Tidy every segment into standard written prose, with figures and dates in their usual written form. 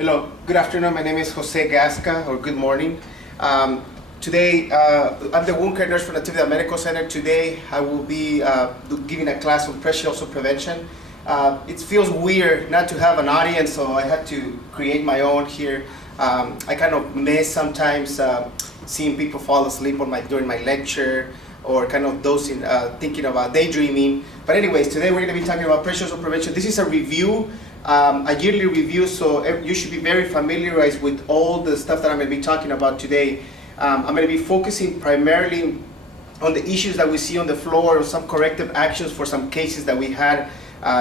Hello, good afternoon. My name is Jose Gasca, or good morning. Today, I'm the wound care nurse from the Natividad Medical Center. Today, I will be giving a class on pressure ulcer prevention. It feels weird not to have an audience, so I had to create my own here. I kind of miss sometimes seeing people fall asleep during my lecture, or kind of dozing, thinking about daydreaming. But anyways, today we're going to be talking about pressure ulcer prevention. This is a review. A yearly review, so you should be very familiarized with all the stuff that I'm going to be talking about today. I'm going to be focusing primarily on the issues that we see on the floor, some corrective actions for some cases that we had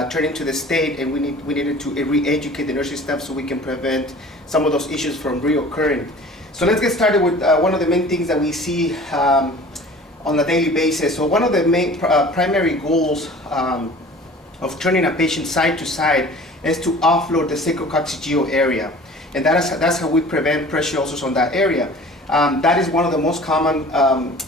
turning to the state, and we needed to re-educate the nursing staff so we can prevent some of those issues from reoccurring. So let's get started with one of the main things that we see on a daily basis. So one of the main primary goals of turning a patient side to side is to offload the sacrococcygeal area, and that's how we prevent pressure ulcers on that area. That is one of the most common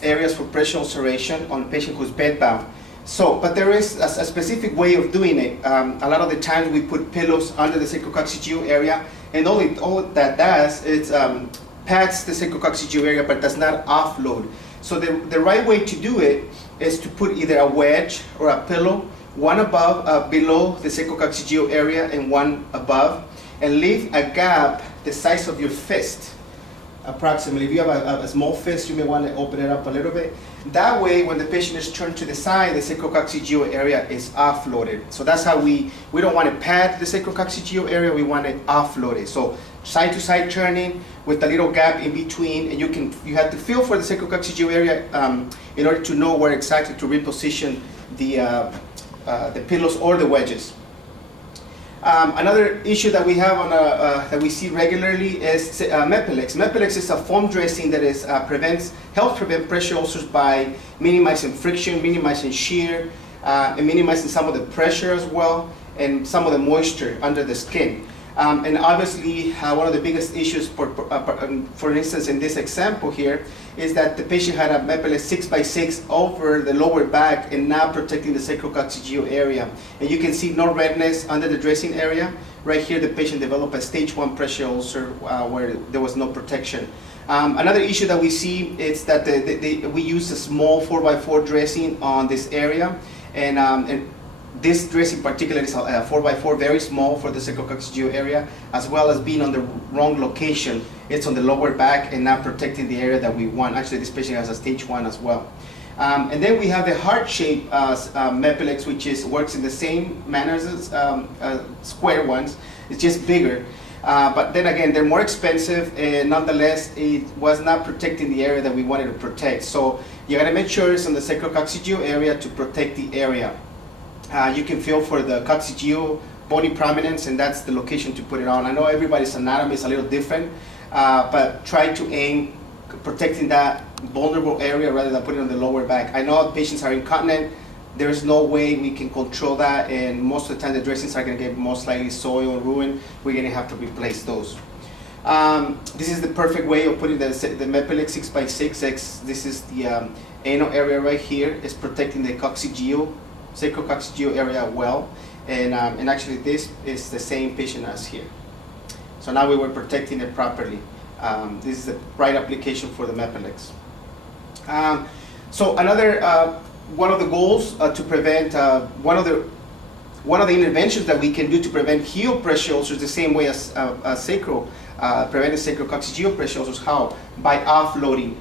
areas for pressure ulceration on a patient who's bedbound. So, but there is a specific way of doing it. A lot of the times we put pillows under the sacrococcygeal area, and all that does is pads the sacrococcygeal area, but does not offload. So the right way to do it is to put either a wedge or a pillow, one below the sacrococcygeal area and one above, and leave a gap the size of your fist, approximately. If you have a small fist, you may want to open it up a little bit. That way, when the patient is turned to the side, the sacrococcygeal area is offloaded. So that's how we don't want to pad the sacrococcygeal area, we want it offloaded. So side to side turning with a little gap in between, and you have to feel for the sacrococcygeal area in order to know where exactly to reposition the pillows or the wedges. Another issue that we have that we see regularly is Mepilex. Mepilex is a foam dressing that helps prevent pressure ulcers by minimizing friction, minimizing shear, and minimizing some of the pressure as well, and some of the moisture under the skin. And obviously, one of the biggest issues, for instance, in this example here, is that the patient had a Mepilex 6x6 over the lower back and not protecting the sacrococcygeal area. And you can see no redness under the dressing area. Right here, the patient developed a stage 1 pressure ulcer where there was no protection. Another issue that we see is that we use a small 4x4 dressing on this area, and this dress in particular is a 4x4, very small for the sacrococcygeal area, as well as being on the wrong location. It's on the lower back and not protecting the area that we want. Actually, this patient has a stage 1 as well. And then we have the heart-shaped Mepilex, which works in the same manner as square ones. It's just bigger. But then again, they're more expensive, and nonetheless, it was not protecting the area that we wanted to protect. So you gotta make sure it's on the sacrococcygeal area to protect the area. You can feel for the coccygeal bony prominence, and that's the location to put it on. I know everybody's anatomy is a little different, but try to aim protecting that vulnerable area rather than putting it on the lower back. I know patients are incontinent. There's no way we can control that, and most of the time the dressings are going to get most likely soil and ruin. We're going to have to replace those. This is the perfect way of putting the Mepilex 6x6. This is the anal area right here. It's protecting the sacrococcygeal area well, and actually this is the same patient as here. So now we were protecting it properly. This is the right application for the Mepilex. So another one of the goals to prevent one of the interventions that we can do to prevent heel pressure ulcers the same way as preventing sacrococcygeal pressure ulcers. How? By offloading.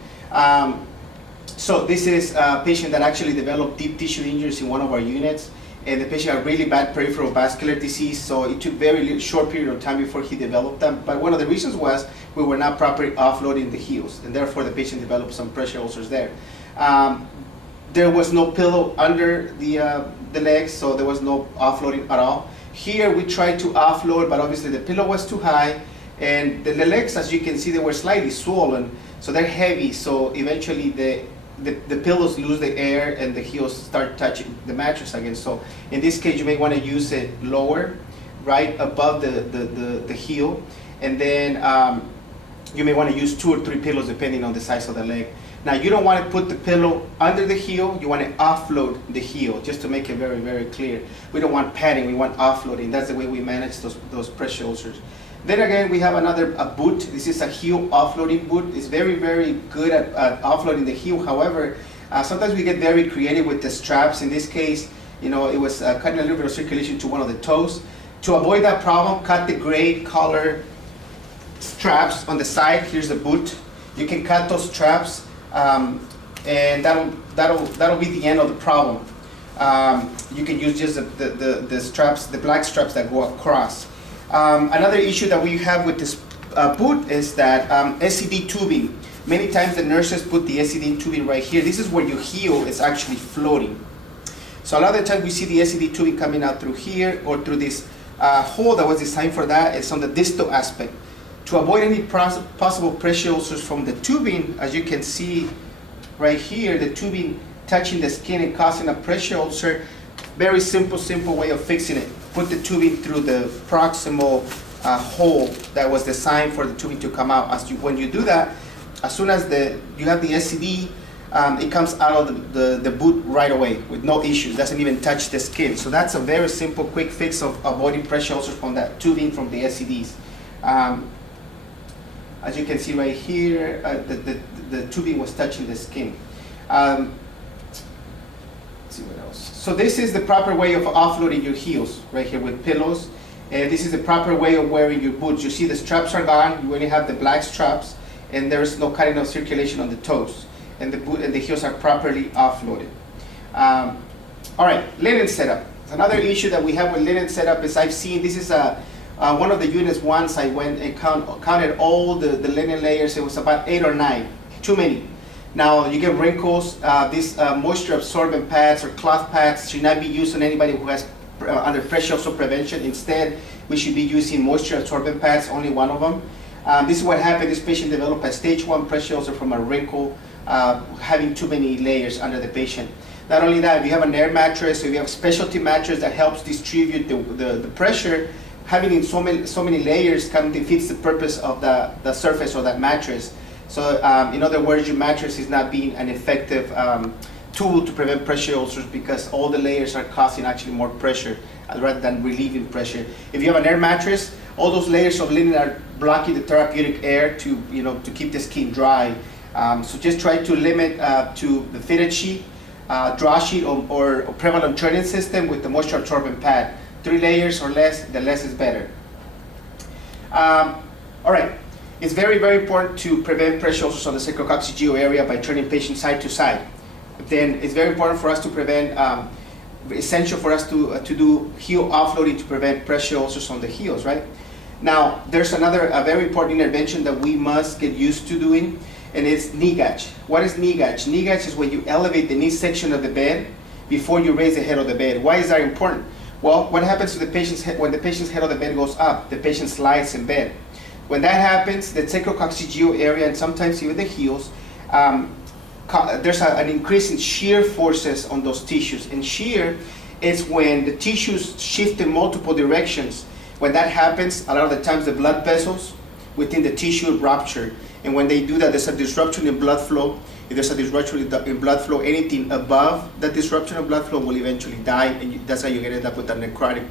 So this is a patient that actually developed deep tissue injuries in one of our units, and the patient had really bad peripheral vascular disease, so it took very short period of time before he developed them. But one of the reasons was we were not properly offloading the heels, and therefore the patient developed some pressure ulcers there. There was no pillow under the legs, so there was no offloading at all. Here we tried to offload, but obviously the pillow was too high, and the legs, as you can see, they were slightly swollen, so they're heavy, so eventually the pillows lose the air and the heels start touching the mattress again. So in this case, you may want to use it lower, right above the heel, and then you may want to use 2 or 3 pillows depending on the size of the leg. Now you don't want to put the pillow under the heel, you want to offload the heel, just to make it very, very clear. We don't want padding, we want offloading. That's the way we manage those pressure ulcers. Then again, we have a boot. This is a heel offloading boot. It's very, very good at offloading the heel. However, sometimes we get very creative with the straps. In this case, it was cutting a little bit of circulation to one of the toes. To avoid that problem, cut the gray color straps on the side. Here's the boot. You can cut those straps, and that'll be the end of the problem. You can use just the straps, the black straps that go across. Another issue that we have with this boot is that SCD tubing. Many times the nurses put the SCD tubing right here. This is where your heel is actually floating. So a lot of the time we see the SCD tubing coming out through here or through this hole that was designed for that. It's on the distal aspect. To avoid any possible pressure ulcers from the tubing, as you can see right here, the tubing touching the skin and causing a pressure ulcer, very simple way of fixing it. Put the tubing through the proximal hole that was designed for the tubing to come out. When you do that, as soon as you have the SCD, it comes out of the boot right away with no issues. Doesn't even touch the skin. So that's a very simple, quick fix of avoiding pressure ulcers from that tubing from the SCDs. As you can see right here, the tubing was touching the skin. Let's see what else. So this is the proper way of offloading your heels, right here with pillows. And this is the proper way of wearing your boots. You see the straps are gone, you only have the black straps, and there's no cutting of circulation on the toes. And the boot and the heels are properly offloaded. All right, linen setup. Another issue that we have with linen setup is I've seen, this is one of the units once I went and counted all the linen layers. It was about 8 or 9, too many. Now you get wrinkles. These moisture absorbent pads or cloth pads should not be used on anybody who has under pressure ulcer prevention. Instead, we should be using moisture absorbent pads, only one of them. This is what happened. This patient developed a stage 1 pressure ulcer from a wrinkle, having too many layers under the patient. Not only that, if you have an air mattress, or if you have a specialty mattress that helps distribute the pressure, having in so many layers kind of defeats the purpose of the surface of that mattress. So in other words, your mattress is not being an effective tool to prevent pressure ulcers because all the layers are causing actually more pressure rather than relieving pressure. If you have an air mattress, all those layers of linen are blocking the therapeutic air to keep the skin dry. So just try to limit to the fitted sheet, draw sheet, or prevalent training system with the moisture absorbent pad. 3 layers or less, the less is better. All right, it's very, very important to prevent pressure ulcers on the sacrococcygeal area by turning patients side to side. Then it's very important for us to prevent, essential for us to do heel offloading to prevent pressure ulcers on the heels, right? Now, there's another very important intervention that we must get used to doing, and it's knee gauge. What is knee gauge? Knee gauge is when you elevate the knee section of the bed before you raise the head of the bed. Why is that important? Well, what happens to the patient's head when the patient's head of the bed goes up? The patient slides in bed. When that happens, the sacrococcygeal area and sometimes even the heels, there's an increase in shear forces on those tissues. And shear is when the tissues shift in multiple directions. When that happens, a lot of the times the blood vessels within the tissue rupture. And when they do that, there's a disruption in blood flow. If there's a disruption in blood flow, anything above that disruption of blood flow will eventually die, and that's how you end up with a necrotic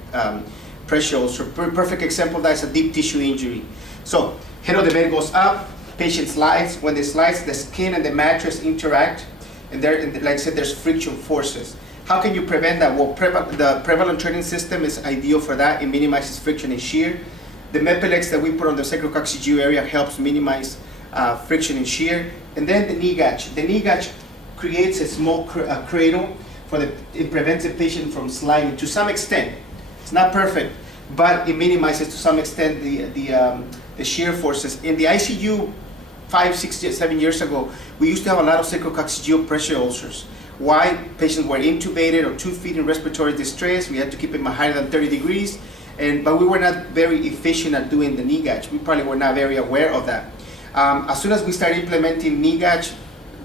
pressure ulcer. Perfect example of that is a deep tissue injury. So, head of the bed goes up, patient slides. When they slides, the skin and the mattress interact, and like I said, there's friction forces. How can you prevent that? Well, the prevalent training system is ideal for that. It minimizes friction and shear. The Mepilex that we put on the sacrococcygeal area helps minimize friction and shear. And then the knee gauge. The knee gauge creates a small cradle it prevents the patient from sliding to some extent. It's not perfect, but it minimizes to some extent the shear forces. In the ICU 5, 6, 7 years ago, we used to have a lot of sacrococcygeal pressure ulcers. Why? Patients were intubated or 2 feet in respiratory distress. We had to keep them higher than 30 degrees, but we were not very efficient at doing the knee gauge. We probably were not very aware of that. As soon as we started implementing knee gauge,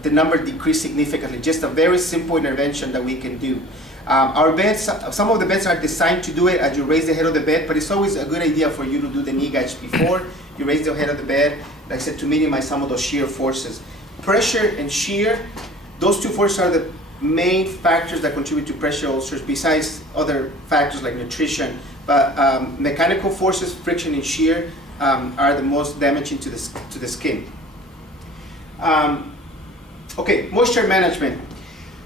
the number decreased significantly. Just a very simple intervention that we can do. Our beds, some of the beds are designed to do it as you raise the head of the bed, but it's always a good idea for you to do the knee gauge before you raise the head of the bed, like I said, to minimize some of those shear forces. pressure and shear, those two forces are the main factors that contribute to pressure ulcers, besides other factors like nutrition. But mechanical forces, friction and shear, are the most damaging to the skin. Okay, moisture management.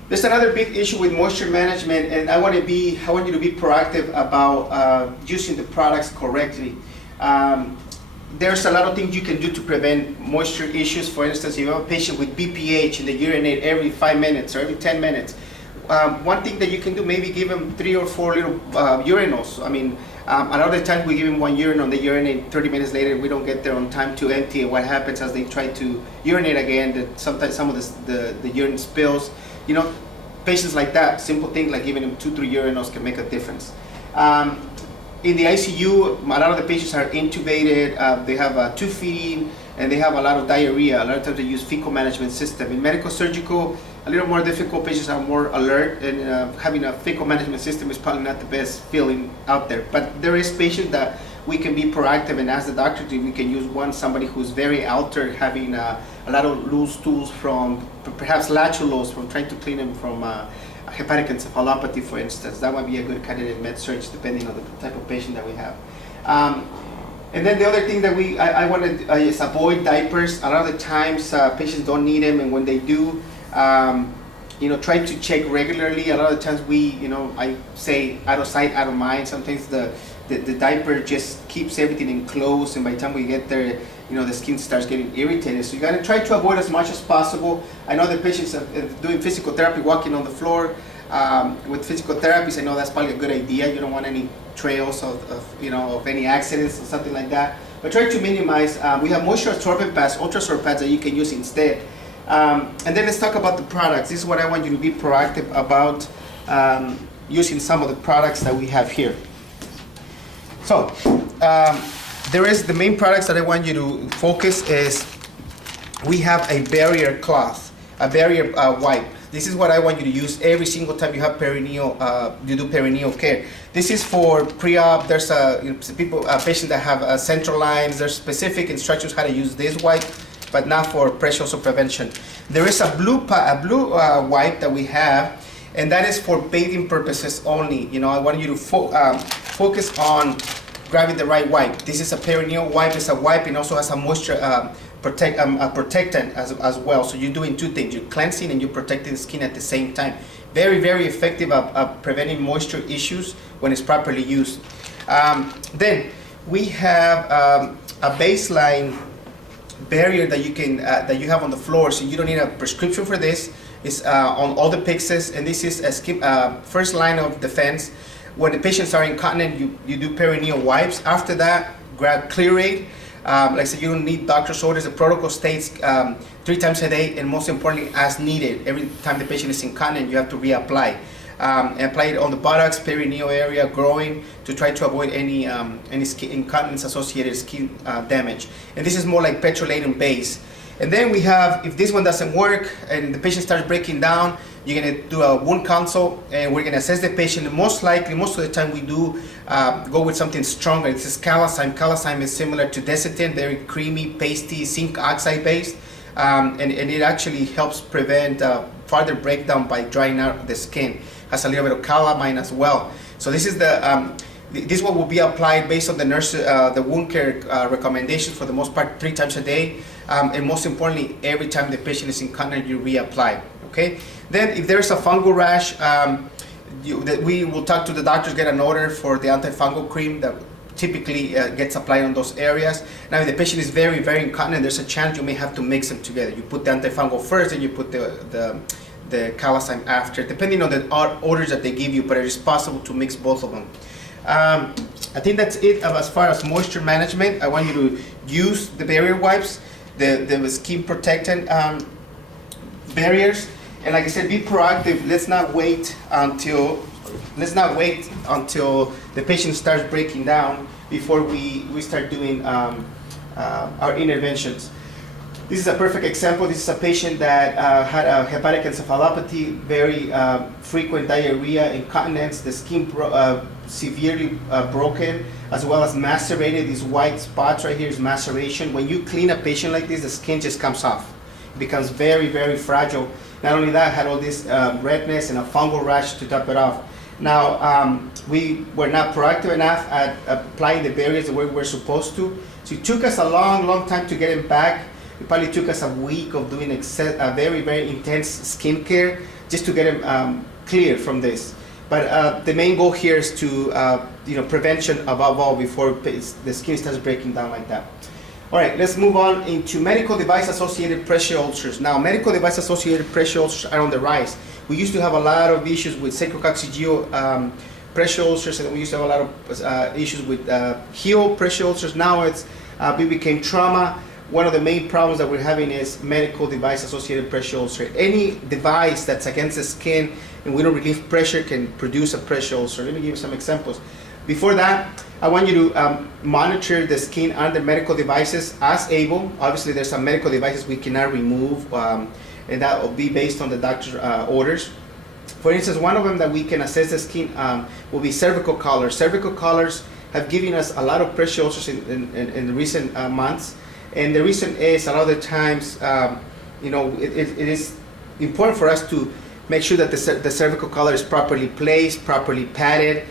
There's another big issue with moisture management, and I want you to be proactive about using the products correctly. There's a lot of things you can do to prevent moisture issues. For instance, if you have a patient with BPH and they urinate every 5 minutes or every 10 minutes, one thing that you can do, maybe give them 3 or 4 little urinals. I mean, a lot of the time we give them one urinal, they urinate 30 minutes later, we don't get there on time to empty it. What happens as they try to urinate again, that sometimes some of the urine spills. You know, patients like that, simple things like giving them 2-3 urinals can make a difference. In the ICU, a lot of the patients are intubated, they have tube feeding, and they have a lot of diarrhea. A lot of times they use fecal management system. In medical surgical, a little more difficult, patients are more alert, and having a fecal management system is probably not the best feeling out there. But there is patients that we can be proactive and ask the doctor if we can use somebody who's very altered, having a lot of loose stools from perhaps lachrulose, from trying to clean them from hepatic encephalopathy, for instance. That might be a good candidate med surg, depending on the type of patient that we have. And then the other thing that I want to is avoid diapers. A lot of the times patients don't need them, and when they do, try to check regularly. A lot of the times I say out of sight, out of mind. Sometimes the diaper just keeps everything enclosed, and by the time we get there, the skin starts getting irritated. So you gotta try to avoid as much as possible. I know that patients are doing physical therapy, walking on the floor with physical therapists. I know that's probably a good idea. You don't want any trails of any accidents or something like that. But try to minimize. We have moisture absorbent pads, ultra absorbent pads that you can use instead. And then let's talk about the products. This is what I want you to be proactive about, using some of the products that we have here. So, there is the main products that I want you to focus is, we have a barrier cloth, a barrier wipe. This is what I want you to use every single time you have perineal, you do perineal care. This is for pre-op. There's patients that have central lines. There's specific instructions how to use this wipe, but not for pressure ulcer prevention. There is a blue wipe that we have, and that is for bathing purposes only. I want you to focus on grabbing the right wipe. This is a perineal wipe. It's a wipe, and also has a moisture protectant as well. So you're doing two things: you're cleansing and you're protecting the skin at the same time. Very, very effective at preventing moisture issues when it's properly used. Then we have a baseline barrier that you have on the floor, so you don't need a prescription for this. It's on all the PICCs, and this is a first line of defense. When the patients are incontinent, you do perineal wipes. After that, grab Clearate. Like I said, you don't need doctor's orders. The protocol states 3 times a day, and most importantly, as needed. Every time the patient is incontinent, you have to reapply. And apply it on the buttocks, perineal area, groin, to try to avoid any skin incontinence-associated skin damage. And this is more like petrolatum base. And then we have, if this one doesn't work and the patient starts breaking down, you're going to do a wound consult, and we're going to assess the patient. And most likely, most of the time, we do go with something stronger. This is Calazyme. Calazyme is similar to Desitin, very creamy, pasty, zinc oxide based, and it actually helps prevent further breakdown by drying out the skin. Has a little bit of calamine as well. So this is this one will be applied based on the nurse, the wound care recommendations, for the most part 3 times a day, and most importantly, every time the patient is incontinent, you reapply. Okay. Then, if there's a fungal rash, we will talk to the doctors, get an order for the antifungal cream that typically gets applied on those areas. Now, if the patient is very, very incontinent, there's a chance you may have to mix them together. You put the antifungal first, and you put the Calazyme after, depending on the orders that they give you, but it is possible to mix both of them. I think that's it as far as moisture management. I want you to use the barrier wipes, the skin protectant barriers, and like I said, be proactive. Let's not wait until the patient starts breaking down before we start doing our interventions. This is a perfect example. This is a patient that had a hepatic encephalopathy, very frequent diarrhea, incontinence, the skin severely broken, as well as macerated. These white spots right here is maceration. When you clean a patient like this, the skin just comes off. it becomes very, very fragile. Not only that, had all this redness and a fungal rash to top it off. Now, we were not proactive enough at applying the barriers the way we were supposed to. So it took us a long, long time to get him back. It probably took us a week of doing a very, very intense skincare just to get him clear from this. But the main goal here is to, prevention above all before the skin starts breaking down like that. All right, let's move on into medical device-associated pressure ulcers. Now, medical device-associated pressure ulcers are on the rise. We used to have a lot of issues with sacrococcygeal pressure ulcers, and we used to have a lot of issues with heel pressure ulcers. Now we became trauma. One of the main problems that we're having is medical device-associated pressure ulcer. Any device that's against the skin and we don't relieve pressure can produce a pressure ulcer. Let me give you some examples. Before that, I want you to monitor the skin under medical devices as able. Obviously, there's some medical devices we cannot remove, and that will be based on the doctor's orders. For instance, one of them that we can assess the skin will be cervical collars. Cervical collars have given us a lot of pressure ulcers in the recent months. And the reason is a lot of the times, it is important for us to make sure that the cervical collar is properly placed, properly padded.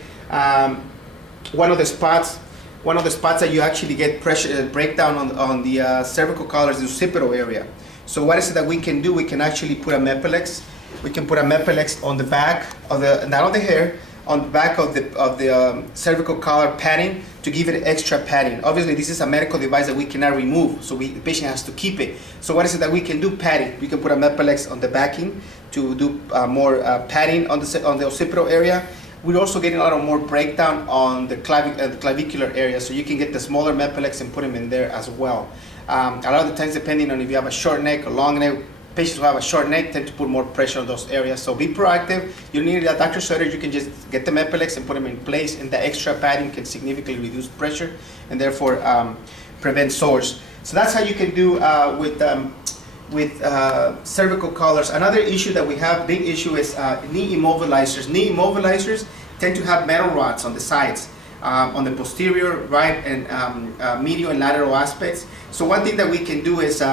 One of the spots that you actually get pressure breakdown on the cervical collar is the occipital area. So what is it that we can do? We can actually put a Mepilex. We can put a Mepilex on the back of not on the hair, on the back of the cervical collar padding to give it extra padding. Obviously, this is a medical device that we cannot remove, so the patient has to keep it. So what is it that we can do? Padding. We can put a Mepilex on the backing to do more padding on the occipital area. We're also getting a lot of more breakdown on the clavicular area, so you can get the smaller Mepilex and put them in there as well. A lot of the times, depending on if you have a short neck or long neck, patients who have a short neck tend to put more pressure on those areas. So be proactive. You need a doctor's order. You can just get the Mepilex and put them in place, and the extra padding can significantly reduce pressure and therefore prevent sores. So that's how you can do with cervical collars. Another issue that we have, big issue, is knee immobilizers. Knee immobilizers tend to have metal rods on the sides, on the posterior, right, and medial and lateral aspects. So one thing that we can do is,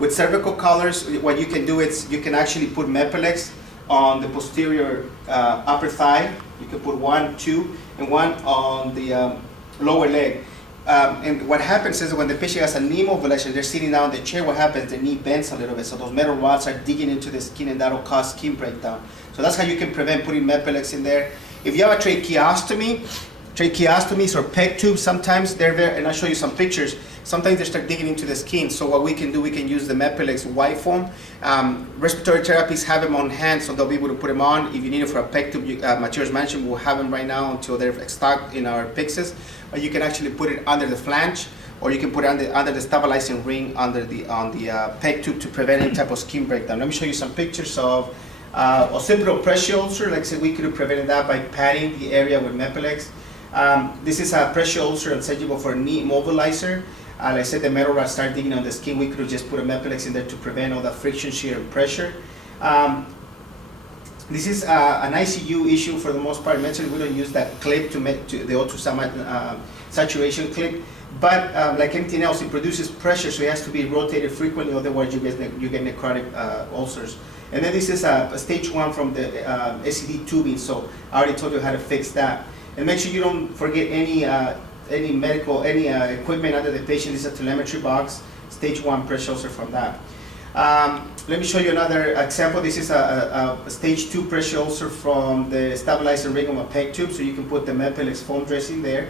with cervical collars, what you can do is you can actually put Mepilex on the posterior upper thigh. You can put 1, 2, and 1 on the lower leg. And what happens is when the patient has a knee immobilization, they're sitting down in the chair, what happens, the knee bends a little bit, so those metal rods are digging into the skin, and that'll cause skin breakdown. So that's how you can prevent putting Mepilex in there. If you have a tracheostomies or PEG tubes, sometimes they're there, and I'll show you some pictures. Sometimes they start digging into the skin. So what we can do, we can use the Mepilex white foam. Respiratory therapists have them on hand, so they'll be able to put them on. If you need it for a PEG tube, Materials Management will have them right now until they're stocked in our Pyxis. Or you can actually put it under the flange, or you can put it under the stabilizing ring on the PEG tube to prevent any type of skin breakdown. Let me show you some pictures of occipital pressure ulcer. Like I said, we could have prevented that by padding the area with Mepilex. This is a pressure ulcer suitable for a knee immobilizer. Like I said, the metal rods start digging on the skin. We could have just put a Mepilex in there to prevent all the friction, shear, and pressure. This is an ICU issue for the most part. I mentioned we don't use that clip to the O2 saturation clip, but like anything else, it produces pressure, so it has to be rotated frequently, otherwise you get necrotic ulcers. And then this is a stage 1 from the SED tubing, so I already told you how to fix that. And make sure you don't forget any equipment under the patient. This is a telemetry box, stage 1 pressure ulcer from that. Let me show you another example. This is a stage 2 pressure ulcer from the stabilizing ring of a PEG tube, so you can put the Mepilex foam dressing there.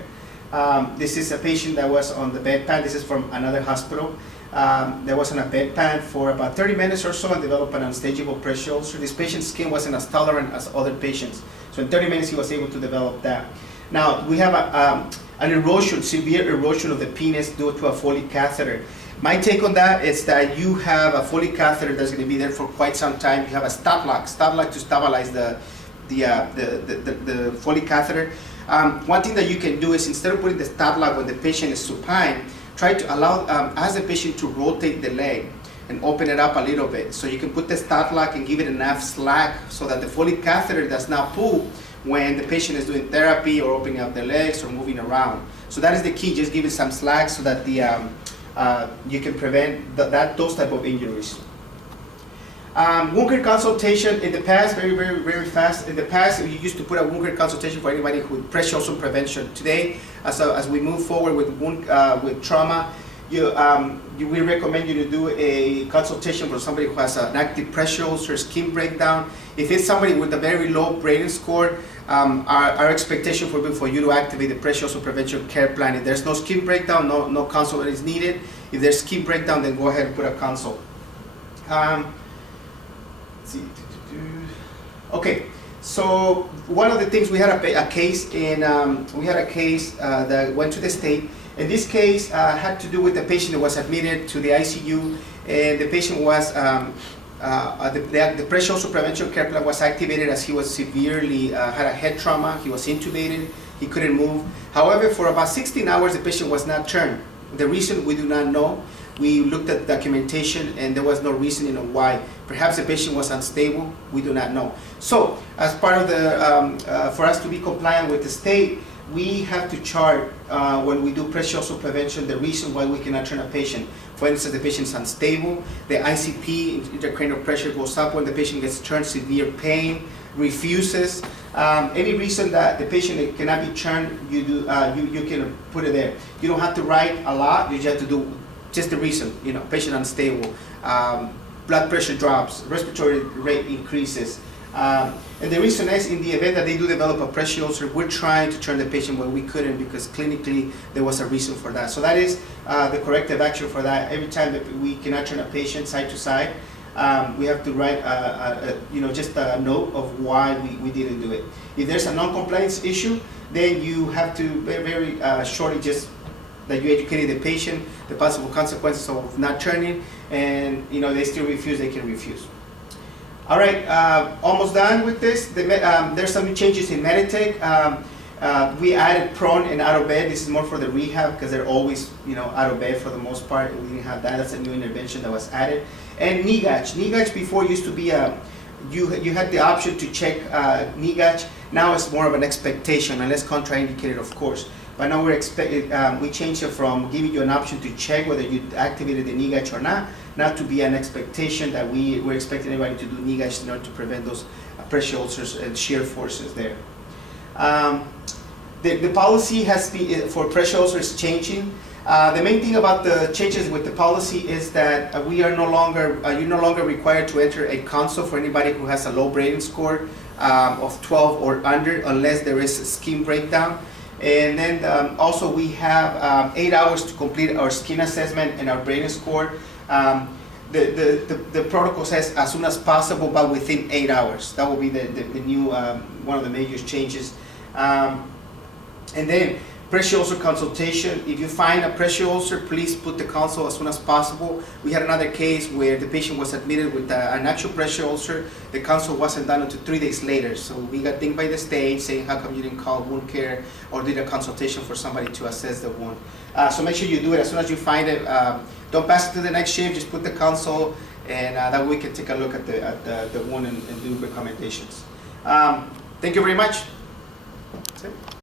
This is a patient that was on the bedpan. This is from another hospital. That was on a bedpan for about 30 minutes or so and developed an unstageable pressure ulcer. This patient's skin wasn't as tolerant as other patients. So in 30 minutes he was able to develop that. Now we have an erosion, severe erosion of the penis due to a Foley catheter. My take on that is that you have a Foley catheter that's going to be there for quite some time. You have a stop lock to stabilize the Foley catheter. One thing that you can do is, instead of putting the stop lock when the patient is supine, try to ask the patient to rotate the leg and open it up a little bit. So you can put the stop lock and give it enough slack so that the Foley catheter does not pull when the patient is doing therapy or opening up their legs or moving around. So that is the key. Just give it some slack so that you can prevent those type of injuries. Wound care consultation in the past, very fast. In the past, you used to put a wound care consultation for anybody with pressure ulcer prevention. Today, as we move forward with trauma, we recommend you to do a consultation for somebody who has an active pressure ulcer, skin breakdown. If it's somebody with a very low Braden score, our expectation for you to activate the pressure ulcer prevention care plan. If there's no skin breakdown, no consult is needed. If there's skin breakdown, then go ahead and put a consult. Okay, so one of the things, we had a case that went to the state. In this case, had to do with the patient that was admitted to the ICU, and the patient was the pressure ulcer prevention care plan was activated as he was severely had a head trauma. He was intubated. He couldn't move. However, for about 16 hours, the patient was not turned. The reason we do not know. We looked at documentation and there was no reasoning on why. Perhaps the patient was unstable, we do not know. So, as part of the, for us to be compliant with the state, we have to chart when we do pressure ulcer prevention the reason why we cannot turn a patient. For instance, the patient is unstable, the ICP, intracranial pressure goes up when the patient gets turned, severe pain, refuses. Any reason that the patient cannot be turned, you can put it there. You don't have to write a lot, you just have to do just the reason, patient unstable, blood pressure drops, respiratory rate increases. And the reason is, in the event that they do develop a pressure ulcer, we're trying to turn the patient where we couldn't because clinically there was a reason for that. So that is the corrective action for that. Every time that we cannot turn a patient side to side, we have to write just a note of why we didn't do it. If there's a non-compliance issue, then you have to very shortly just that you educated the patient, the possible consequences of not turning, and they still refuse, they can refuse. All right, almost done with this. There's some changes in Meditech. We added prone and out of bed. This is more for the rehab because they're always out of bed for the most part. We didn't have that. That's a new intervention that was added. And knee gauge. Knee gauge before used to be you had the option to check knee gauge. Now it's more of an expectation, unless contraindicated, of course. But now we changed it from giving you an option to check whether you activated the knee gauge or not to be an expectation that we're expecting everybody to do knee gauge in order to prevent those pressure ulcers and shear forces there. The policy has been for pressure ulcers changing. The main thing about the changes with the policy is that you're no longer required to enter a consult for anybody who has a low Braden score of 12 or under, unless there is a skin breakdown. And then also we have 8 hours to complete our skin assessment and our Braden score. The protocol says as soon as possible, but within 8 hours. That will be the new one of the major changes. And then pressure ulcer consultation. If you find a pressure ulcer, please put the consult as soon as possible. We had another case where the patient was admitted with an actual pressure ulcer. The consult wasn't done until 3 days later. So we got dinged by the state saying, how come you didn't call wound care or did a consultation for somebody to assess the wound? So make sure you do it as soon as you find it. Don't pass it to the next shift, just put the consult, and that way we can take a look at the wound and do recommendations. Thank you very much. That's it.